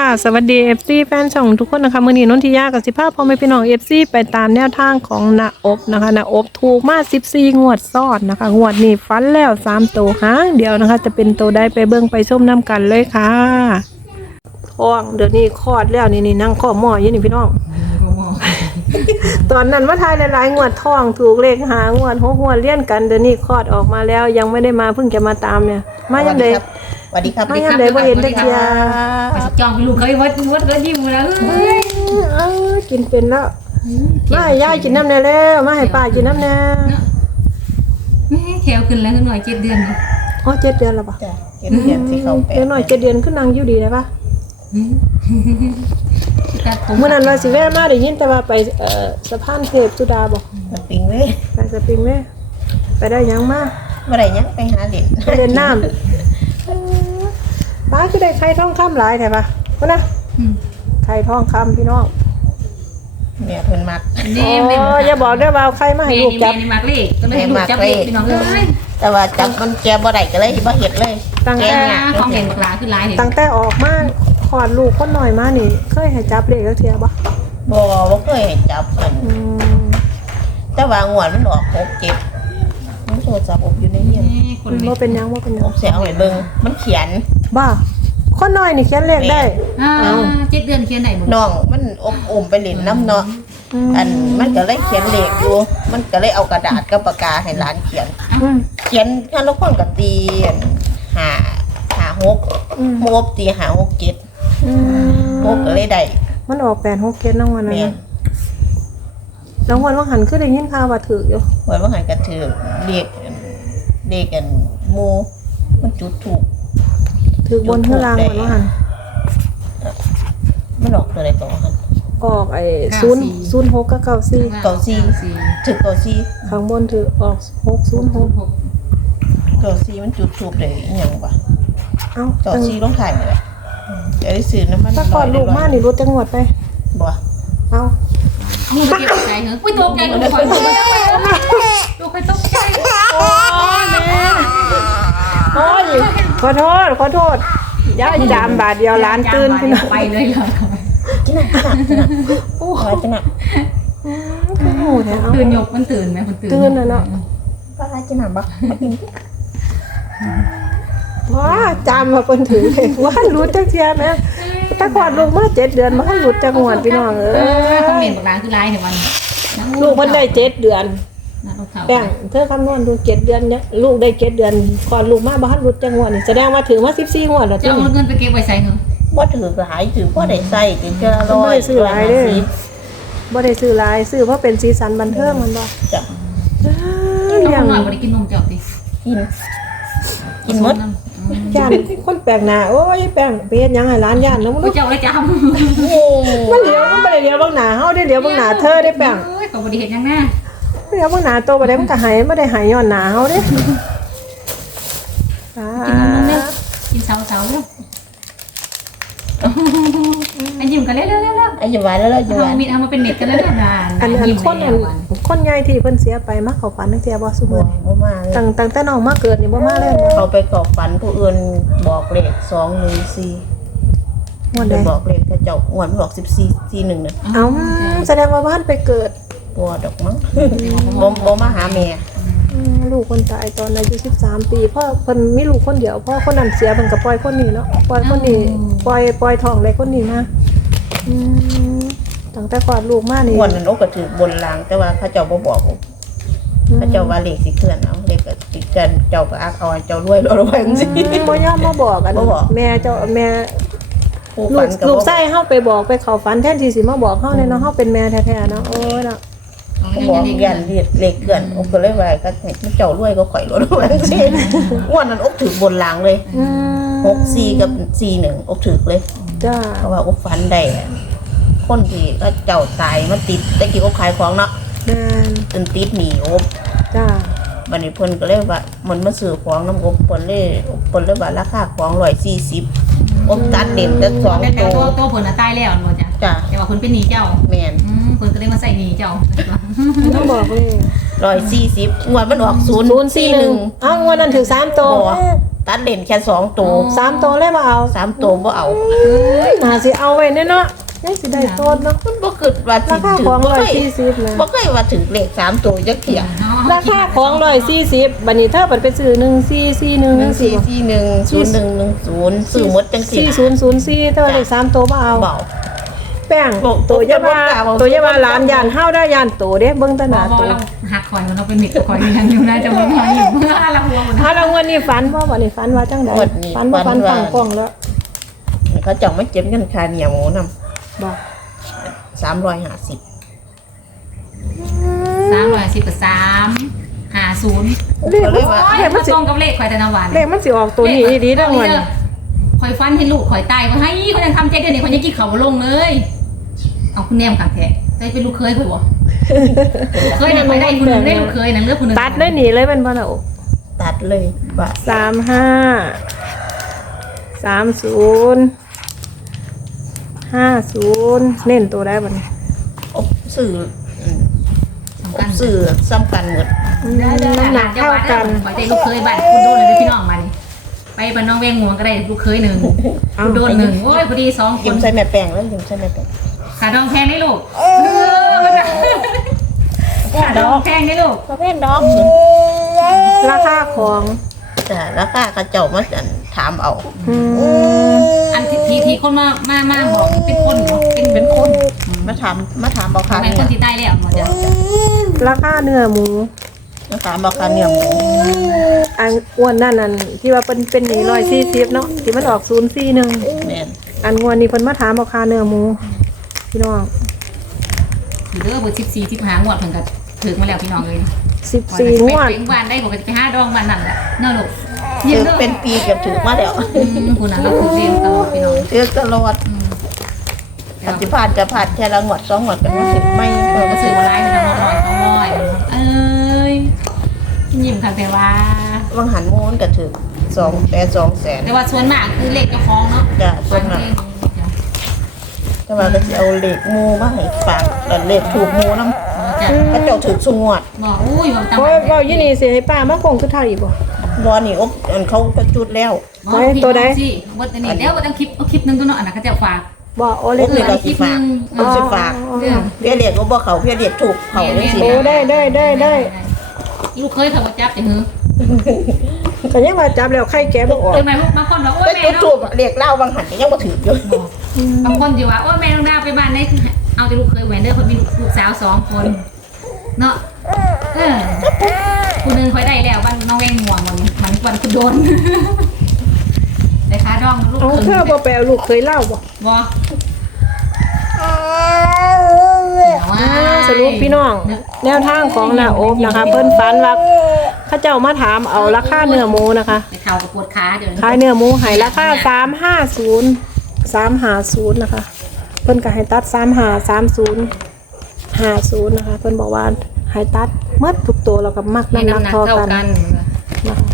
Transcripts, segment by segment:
ค่ะ สวัสดี FC แฟนช่องทุกคนนะคะมือนี้นนทิยากับสิภาพพอแม่พี่น้อง FC ไปตามแนวทางของนาอบนะคะนาอบถูกมา14งวดซ้อนนะคะ งวดนี้ฟันแล้ว3ตัวหางเดียวนะคะ จะเป็นตัวใดไปเบิ่งไปชมน้ำกันเลยค่ะท้องเดี๋ยวนี้คลอดแล้วนี่นี่นั่งข้อหม้ออยู่นี่พี่น้อง ตอนนั้นมาทายหลายๆงวดท้องถูกเลขหางวดหกงวดเลี่ยนกันเดี๋ยวนี้คลอดออกมาแล้วยังไม่ได้มาเพิ่งจะมาตามเนี่ย มายังเด็ก สวัสดีครับมายังเด็กบ่เห็นตะเกีย ไปสิจองไปลูกเขาไปวัดวัดก็ยิ้มแล้วเฮ้ยเออกินเป็นแล้วมาให้ยายกินน้ำแน่แล้วมาให้ป้ากินน้ำแน่แม่แขวขึ้นแล้วขึ้นหน่อยเจ็ดเดือนเลยอ๋อเจ็ดเดือนแล้วปะจ้ะเห็นเห็นที่เขาแปะเดี๋ยวหน่อยเจ็ดเดือนขึ้นนางอยู่ดีเลยปะตัดผมเมื่อนั้นว่าสิแว่มาได้ยินแต่ว่าไปเอ่อสะพานเทพสุดาบอกมันปิงเลยไปสปริงแม่ไปได้หยังมาเมื่อไหรยังไปหาเด่นไปเล่นน้ำเออ ป้าคือได้ไข่ทองคำหลายแต่ปะก็นะอืม ไข่ทองคำพี่น้องเนี่ยเพิ่นมักเน่อ๋เน่ออย่าบอกได้ว่าเอาไข่มาให้เน่ลูกนี่จับ แม่นี่มักเลขก็เลยลูกจับเลขพี่น้องเอ้ยแต่ว่าจับมันแกบ่ได้ก็เลยบ่เห็ดเลยตั้งแกแต่เนี่ยของเห็นบักหลาขึ้นลายเห็นตั้งแต่ออกมาขอดลูกคนหน่อยมานี่ เคยให้จับเลขแล้วเทียบ่บ่บ่เคยให้จับมันอืมแต่ว่างวดมันออกหกเจ็ดมันโทรศัพท์อบอยู่ในเฮียนคนว่าเป็นหยังว่าเป็นหยัองบเสียเอาไว้เบิ่งมันเขียน บ้าคนน้อยนี่เขียนเลขได้ อ่าเจ็ดเดือนเขียนไหนบุน้องมันอบอมไปเล่นน้ำเนาะอืมอันมันก็เลยเขียนเลขอยู่มันก็เลยเอากระดาษกับปากกาให้หลานเขียน อืม เขียนถ้าละคนก็ตีอันหาหาหกอืมโมบตีหาหกเจ็ดอืโมมบก็เลยได้มันออกแปดหกเจ็ดน้องวันนั้นแม่นนะน้องวันว่าหันขึ้นได้ยินข่าวว่าถืออยู่เหมือนว่าหันกระถือเรียกเรียกกันหมูมันจุดถูก ถือบนข้างล่างวันว่าหันมันออกตัวอะไรต่อหันออกไอ้ศูนย์ศูนย์หกกับเก้าสี่เกาซีสี่ถึกเกาซีข้างบนถือออกหกศูนย์หกหกเกาซีมันจุดถูกเลยอหย่างวะเอ้าเกาตั้งซีต้องถ่ายเลยจะได้ซื้อน้ำมันถ้าก่อนลูกมานี่รถจังหวัดไปบ่เอ้าเอามือไปเก็บใจเหรออุ้ยตกใจลูกคอยลูกคอยตกใจโอ้ยแม่โอ้ย ขอโทษขอโทษย่าจามบาทเดียวร้านตื่นพี่น้องไปเลยเหรอจิหนักจิหนักจิหนักโอ้ยจิหนักโอ้โหเนี่ยเอาตื่นยกมันตื่นไหมมันตื่นตื่นน่ะเนาะป้าจิหนักบักว้าจามมาคนถือเลยว่ารู้จักเทียนะแต่ก่อนลูกมาเจ็ดเดือนมาให้หลุดจังหวัดพี่น้องเอเออของอเห็นบักหลาขึ้นลายเห็นวันลูกมันได้เจ็ดเดือน นะรถเขาแป้งเธอคำนวณดูเจ็ดเดือนเนี่ยลูกได้เจ็ดเดือนก่อนลูกมาบ้านหลุดจังหวัดนี่แสดงว่าถือมาสิบสี่งวดแล้วจะที่เอานี่เงินไปเก็บไว้ใส่เหรอว่าถือหลายถือว่าได้ใส่ถึงจะร้อยไม่ได้ซื้อหลายเด้อร้สิบบ่ได้ซื้อหลายซื้อเพราะเป็นสีสันบันเทิงมันบ่จ้ะกินนอย่างมหน่อยบ่ได้กินนมเจาะดิกิน กินหมดย่านคนแปลกหน้าโอ้ยแป้งไปเฮ็ดหยังให้ร้านย่านแล้วมึงกูลูกเจ้าไอ้จโอ้มันเหลียวมันบ่ได้เหลียวเบางหน้าเฮาได้เหลียวเบางหน้าเธอได้แป้งำเอ้ยเขาบ่ได้เห็นยังหน้า เหลียวเบางหน้าโตบ่ได้มันก็หายบ่ได้หายย้อนหน้าเฮาเด้อ่ากินนมเร็วกินเสาเสาเร็วอันยิ้มกันเร็วเร็วเร็วเร็วไอ้จะหวานแล้วเราจะหเอาวานมีเอามาเป็นเน็ตกันแล้วเนี่ยนานอันอันยิ้มคนอันคนใหญ่ที่เพิ่นเสียไปมาเข้าฝันจังซี่บ่ซุบ่มื้อนี้บ่มาเลยตั้งตั้งแต่น้องมาเกิดนี่บ่มาเลยบ่เขาไปกอบฝันผู้อื่นบอกเลขสองหนึ่งสี่ม่วนไปใดบอกเลขกระเจ้าอ้วนบอกสิบสี่สี่หนึ่งน่ะเอ้าแสดงว่าบ้านไปเกิด ปวดอกมั้งบ่บ่มาหาแม่อืมลูกคนตายตอนอายุ13 ปีพ่อเพิ่นมีลูกคนเดียวพ่อคนนั้นเสียเพิ่นก็ปล่อยคนนี้เนาะปล่อยคนนี้ปล่อยปล่อยท้องเลยคนนี้มาอืมตั้งแต่ก่อนลูกมานี่อ้วนนั่นโอกก็ถือบนราง แต่ว่าเขาเจ้าบ่บอกเขาเจ้าว่าเลขสิเคลื่อนเอาเลขก็สิเคลื่อนเจ้าก็อักเอาเจ้ารวยรวยรวยจังซี่อืมบ่ยอมมาบอกกันบ่บอกแม่เจ้าแม่ลูกลูกไส้เฮาไปบอกไปเขาฝันแทนที่สิมาบอกเฮาเนี่ยเนาะเฮาเป็นแม่แท้ๆเนาะโอ้ยเนาะ บอกยันเลขเลขเคลื่อนโอกก็เลยว่าก็ให้เจ้ารวยก็ข่อยรวยรวยจังซี่อ้วนนั่นอกถือบนรางเลยอืมหกสี่กับสี่หนึ่งอกถือเลยจ้าเพราะว่าอกฝันได้อะคนที่ก็เจ้าตายมาติดตะกี้อกขายของเนาะแม่นจนติดหนีอบจ้าบัดนี้เพิ่นก็เลยว่ามันมาซื้อของน้ำอบเพิ่นเลยเพิ่นเลยว่าราคาของร้อยสี่สิบอบตัดเด่นจะสองแต่แต่ตัตัววตัวผลน่ะตายแล้วบ่จ้ะจ้ะแต่ว่าคนเป็นหนี้เจ้าแม่น อืมคนก็เลยมาใส่หนี้เจ้าต้องบอกเลยร้อยสี่สิบงวดมันออกศูนย์ศูนย์สี่หนึ่งอ้าวงวดนั้นถือสามตัวบ่ตัดเล่นแค่สองตัวสามตัวเลยมาเอาสามตัวบ่เอาน่าสิเอาไว้แน่เนาะยังสิได้โทษเนาะมันบ่คิดว่าสิราคาถึของบ่ร้อยเคยสี่สิบนะบ่เคยว่าถึงเลขสามตัวจักเที่ยราคาของร้อยสี่สิบบัดนี้ถ้ามันไปซื้อหนึ่งสี่สี่หนึ่งหนึ่งสี่สี่สี่หนึ่งศูนย์หนึ่งหนึ่งศูนย์ซื้อหมดจังสี่สี่ศูนย์ศูนย์สี่แต่ว่าเลขสามตัวบ่เอาเบา แป้งบอกตัวอยาว่าบอก ตัวอยาว่าหลานยานเฮาได้ยานตัวเด้เบิ่งแตหบน้าอกตัวเราหักคอยมันเราเป็นเด็กคอยยังอยู่นะจะมาคอยอยู่เมื่อเราหัวมันถ้าเรางวดนี้ฝันบ่วันนี้ฝันว่าจังได๋ฝันบ่ฝันตั้งกล้องแล้วเขาเจ้าไม่เจ็บกันคาเหนียวหมูนบ่ำสามร้อยห้าสิบสามร้อยสิบกับสามห้าศูนย์เลขมันโอ้ยเลขมัมานสิตรงกับเลขคอยแต่นาวันเลขมันสิออกตัวนี้ดีๆเด้อวันคอยฟันให้ลูกคอยตายคอยให้เขายังทำใจเดือนนี้คอยยังกินเขาลงเลย เอาคุณแนมขังแท้ใจเป็นลูกเคยคอยบ่เคยเนี่ยคอยได้คุณได้ลูกเคยนะเลือกคุณตัดได้หนีเลยแมันบ่ล่ะตัดเลยว่าสามห้าสามศูนย์ห้าศูนย์เน้นตัวได้บ่เนี่ยอบสื่ออืมสำอคัญบสื่อซ้ำกันหมดน้ำหนักเท่ากันขอใจลูกเคยบ้านคุณโดนเลยพี่น้องมานี่ไปบ้านน้องแวงหัวก็ได้ลูกเคยหนึ่งคุณโดนหนึ่งโอ้ยพอดีสองคยิ้นมใส่แม่แป้งแล้วยิ้มใส่แม่แป้ง ขาดองแพงได้ลูกขาดองแพงได้ลูกประเภทดอกราคาของแต่ราคาเขาเจ้ามาจันถามเอาอืมอันที่ทีทีคนมามามาบอกเป็นคนเนาะเป็นเป็นคนมาถามมาถามเอาคาเป็นเนื้คอนที่ใต้แล้วหมดจ้ะราคาเนื้อหมู มาถามเอาคาเนื้อหมูอันอ้วนนั่นนั่นที่ว่าเป็นเป็นหนีร้อยสี่สิบเนาะที่มันออกศูนย์สี่หนึ่งแม่นอันงวนนี้เพิ่นมาถามราคาเนื้อหมู พี่น้องถือเด้อเบอร์สิบสี่สิบห้างวดเพิ่นก็ถือมาแล้วพี่น้องเลยสิบสี่งวดเป็นวันได้บอกว่าจะไปห้าดองวันนั่นแหละเนาะลูกถือเป็นปีเกับถูกมาแล้วอืมคุณน่ะเราถือเรียนตลอดพี่น้องถือตลอดอืมปฏิภาณจะผ่านแค่ละงวดสองงวดกันมาถึงไม่เอเอออก็ก็ถืถืออว่าว่าร้ายพี่น้องร้อยสองร้อยเอ้ยยิ้มค่ะแต่ว่าวังหันมูนก็ถือสองแปดสองแสนแต่ว่าส่วนมากคือเลขเจ้าของเนาะจะส่วนมาก แต่ว่าก็จะเอาเหล็กมูมาให้ฝากแล้วเหล็กถูกมูน้ำจ้ะพระเจ้าถือสุงวดบอกอุ้ยบอกตามเพราะว่ายี่นี่สิให้ป้ามาคงคือไทยอีกบ่บอนี่อบอันเขาก็จุดแล้วบอกพี่น้องสิบทนี้เดี๋ยวบ่ต้องคลิปเอาคลิปนึงตัวเนาะอันนั้นเขาจะฝาก บ่โอเล็กเออนี่สิฝากอ๋อสิฝากเรื่องเพียเหล็กก็บอกเขาเพียเหล็กถูกเขาเลยสิโอ้ได้ได้ได้ได้ลูกเคยเขามาจับแต่หือก็ยังว่าจับแล้วไข่แก่บ่ออกจนไหนบางคนบอกโอ้ยก็แม่จุดถูกเหล็กเล่าบางหันก็ยังมาถืออยู่บางคนอยู่ว่าโอ้ยแม่ต้องดาวไปบ้านได้เอาแต่ลูกเคยแหวนเด้อคนมีลูกสาวสองคน เนาะเออคุณนึงคอยได้แล้วบ้านน้องแวงม่วงวันมันวันคุณโดนแต่ขาดองลูกเอาเคเธอยบ่แปลลูกเคยเล่าบ่บ่อ่าสรุปพี่น้อง แนวทางของนาโอบนะคะ เพิ่นฝันว่าเข้าเจ้ามาถามเอาราคาเนื้อหมูนะคะไปเข่ากับปวดขาเดี๋ยวนี้ขายเนื้อหมูให้ราคาสามห้าศูนย์ สามห้าศูนย์นะคะ เพิ่นก็ให้ตัดสามห้าสามศูนย์ห้าศูนย์นะคะ เพิ่นบอกว่าให้ตัดเมื่อทุกตัวแล้วก็มักให้น้ำหนักน้ำหนักเท่าเท่ากันกันนะคะ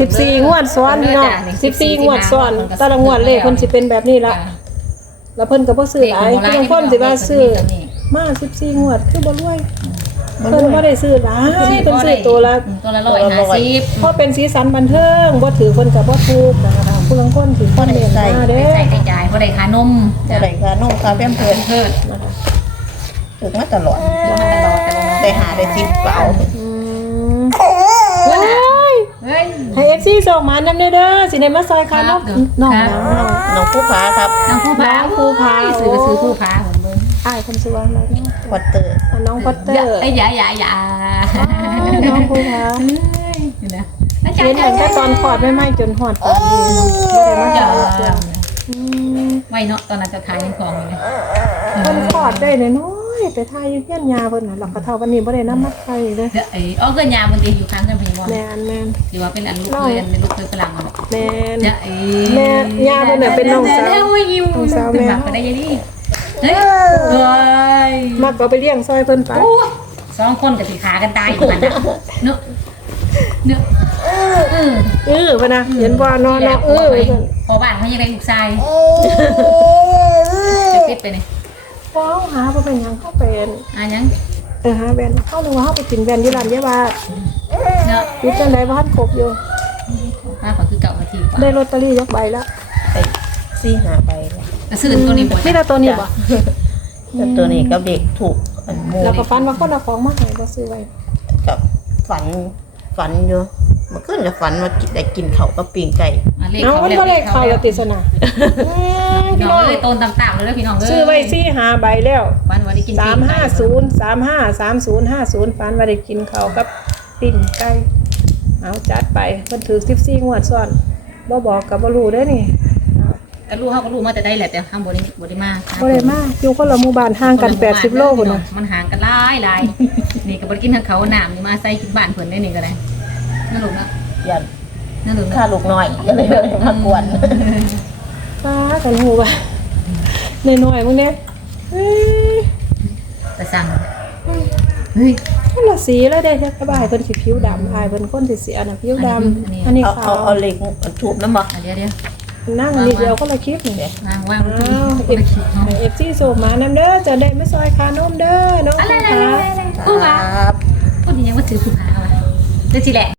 สิบสี่งวดซ้อนพี่น้องสิบสี่งวดซ้อนแต่ละงวดเลขเพิ่นสิเป็นแบบนี้ละแล้วเพิ่นก็บ่ซื้อหลายคือบางคนสิว่าซื้อมาสิบสี่งวดคือบ่รวยเพิ่นบ่ได้ซื้อหลายเพิ่นซื้อตัวละตัวละร้อยห้าสิบเพราะเป็นสีสันบันเทิงบ่ถือเพิ่นก็บ่ถูกนะคะ ผู้ลางคนสิคนเรียนมาเด้ใส่ใจจ่ายเพราะได้ขานมอะไรคะนุ่งคาแพมเพิร์นเพิ่นถูกมาตลอดมาตลอดแต่ว่าได้หาได้ทิปเปล่าอืมเพื่อนอะเฮ้ย ให้ FC ส่งมานำเด้อเด้อสิได้มาซอยค่ะครัน้อบงน้องน้องน้องน้องผู้ค้าครับน้องผู้พาน้องผู้พาซื้อไปซื้อผู้พาผมเบิ่งอ้ายคนสิว่าอะไรเนาะวัตเตอร์อะน้องพอตเตออย่าร์ไอ้ยอย่าอย่าอย่าน้องผู้พาเฮ้ยเห็นไหมอาจาร เห็นย์เหมือนก็ตอนขอดไม่ไหม้จนหอดปานนี้เนาะบ่ได้มาอย่าจากเสียงอืมไว้เนาะตอนนั้นจะทายยังของอยู่เลยเพิ่นขอดได้น้อยๆไปทายอยู่เฮียนยาเพิ่นน่ะหลักกระเท่าวันนี้บ่ได้นำมาไทยเลยเดี๋ยวไอ้อ๋อเกินยาบางทีอยู่ข้างกันพยาบาลแม่นแม่นหรือว่าเป็นอันลูกเคยอันเป็นลูกเคยฝรั่งอะแม่น เดี๋ยวไอ้แม่ย่าเพิ่นน่ะเป็นน้องสาวโอ้ยยิ้มน้องสาวแม่ เป็นแบบก็ได้ยังนี่เฮ้ยเฮ้ย มักก็ไปเลี้ยงซอยเพิ่นไป โอ้ยสองคนกับสีขากันตายอยู่กันนะเนอะ เนอเออเออพะนะเห็นว่านอนเนาะเออพอบ้านเขายังได้ลูกชายจะปิดไปนี่ยฟ้องหาบ่เป็นหยังเข้าเป็นอะยังเออหาแว่นเข้านึกว่าเฮาไปกินแว่นอยู่ร้านยาบาเนอะอยู่จังไดบ่ทันครบอยู่ถ้าขอคือเก่านาทีกว่าได้ลอตเตอรี่ยักใบแล้วไปซี่หาไปแล้วซื้อตัวนี้บ่นี่แต่ตัวนี้บ่แต่ตัวนี้ก็เด็กถูกอันโมแล้วก็ฟันว่าคนเอาของมาให้บ่ซื้อไว้กับฝัน ฝันอยู่เมื่อคืนจะฝันว่ากินได้กินเขาวกับปิงไก่อะเลขเอาเขามันแล้วก็เลขเข้าแล้วติสนะอืมพี่พี่น้น้อองงเลยโตนต่ำๆเลยพี่น้องเอ้ยซื้อไว้สี่หาใบแล้ววันวันได้กินสามห้าศูนย์สามห้าสามศูนย์ห้าศูนย์ฟันว่าได้กินเขาวกับปิ้งไก่เอาจัดไปเพิ่นถือสิบสี่งวดซ้อนบ่บอกกับบ่รู้เด้อนี่ ก็รู้เขาก็รู้มาแต่ได้แหละแต่ห้ามบ่ได้บ่ได้มาบ่ได้มาอยู่คนละหมู่บ้านห่างกันแปดสิบโลพุ่นน่ะมันห่างกันหลายหลายนี่ก็บ่ได้กินทางเขาน้ำนี่มาใส่กินบ้านเพิ่นได้นี่ก็ได้นั่นลูกนะยันนั่นลูกนะค่าลูกน้อยก็เลยเลยมากวนฟ้ากันหูว่าน้อยๆมึงเนี่ยเฮ้ยแต่สั่งเฮ้ยคนละสีแล้วได้แค่กระบายเพิ่นสิผิวดำอายเพิ่นคนสิเสียน่ะผิวดำอันนี้เอาขาเอาวเอาเหล็กถูกน้ำบ่อะเดี๋ยวเดี๋ยว นั่งนิดเดียวก็ละคลิปนี่นางว่างอ้าวทุกเอทีฟคิดเนาะเอฟซีส่งมานํเด้อจะได้ไม่ซอยคานมเด้อน้องอะไรค่ะๆๆๆกูว่าครับคนนี้ยังว่าถือผู้หาเอาไว้เดี๋ยวสิแหละ